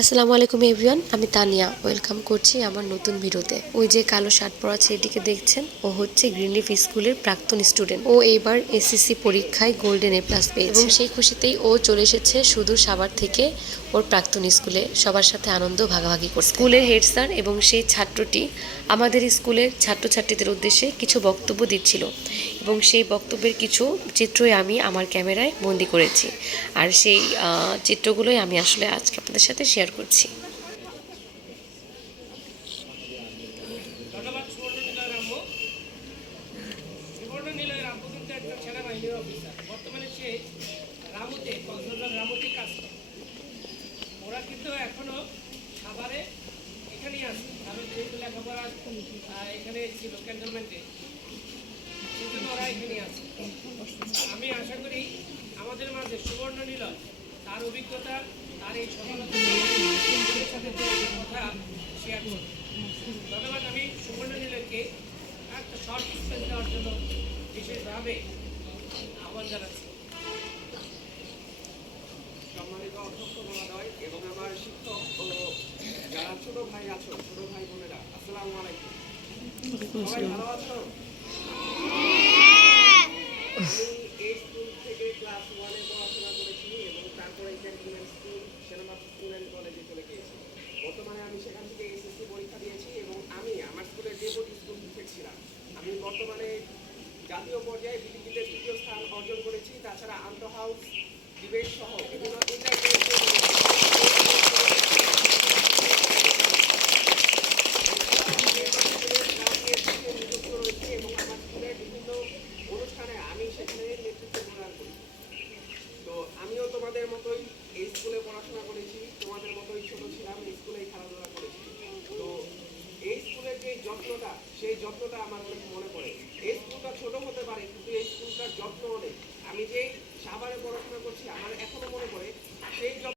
আসসালামু আলাইকুম এভিয়ান আমি তানিয়া। ওয়েলকাম করছি আমার নতুন ভিডিওতে। ওই যে কালো শার্ট পরা ছেলেটিকে দেখছেন? ও হচ্ছে গ্রিনলিফ স্কুলের প্রাক্তন স্টুডেন্ট ও এবার এসএসসি পরীক্ষায় গোল্ডেন এ প্লাস পেয়েছে। এবং সেই খুশিতেই ও চলে এসেছে শুধু সাভার থেকে ওর প্রাক্তন স্কুলে সবার সাথে আনন্দ ভাগাভাগি করতে স্কুলের হেড স্যার এবং সেই ছাত্রটি আমাদের স্কুলের ছাত্রছাত্রীদের উদ্দেশ্যে কিছু বক্তব্য দিচ্ছিল। এবং সেই বক্তব্যের কিছু চিত্রই আমি আমার ক্যামেরায় বন্দি করেছি। আর সেই চিত্রগুলোই আমি আসলে আজকে আপনাদের সাথে শেয়ার করছি। সেনাবাহিনীর অফিসার বর্তমানে সে রামুতে কিন্তু এখনও খাবারে এখানেই লেখাপড়া এখানে আমি আশা করি আমাদের মাঝে সুবর্ণ নিলয় তার অভিজ্ঞতা, তার এই সফলতা ধন্যবাদ, আমি সুবর্ণ নীলকে একটা শর্ট স্পেস দেওয়ার জন্য বিশেষভাবে আহ্বান জানাচ্ছি। সম্মানিত অধ্যক্ষ মহোদয় এবং আমার শিক্ষক ও যারা ছোট ভাই আছো, ছোট ভাই বোনেরা, আসসালামু আলাইকুম। সবাই ভালো আছো? এই স্কুল থেকে ক্লাস ওয়ানে পড়াশোনা করেছি এবং তারপরে ক্যান্টনমেন্ট স্কুল সেনাবাহিনী স্কুল অ্যান্ড কলেজে চলে গিয়েছি। বর্তমানে আমি সেখান থেকে এসএসসি পরীক্ষা দিয়েছি এবং আমি আমার স্কুলের ডেপুটি স্কুল শিক্ষক ছিলাম আমি বর্তমানে জাতীয় পর্যায়ে বিলিপিতে তৃতীয় স্থান অর্জন করেছি তাছাড়া আন্তঃহাউস ডিবেট সহ বিভিন্ন নিযুক্ত রয়েছে এবং আমার স্কুলের বিভিন্ন অনুষ্ঠানে আমি সেখানে নেতৃত্ব প্রদান করি তো আমিও তোমাদের মতোই এই স্কুলে পড়াশোনা করেছি তোমাদের মতোই ছোট ছিলাম এই স্কুলেই খেলাধুলা করেছি তো এই স্কুলের যে যত্নটা সেই যত্নটা আমার অনেক মনে পড়ে। এই স্কুলটা ছোট হতে পারে, কিন্তু এই স্কুলটার যত্ন অনেক আমি যে সাবারে পড়াশোনা করছি, আমার এখনও মনে পড়ে, সেই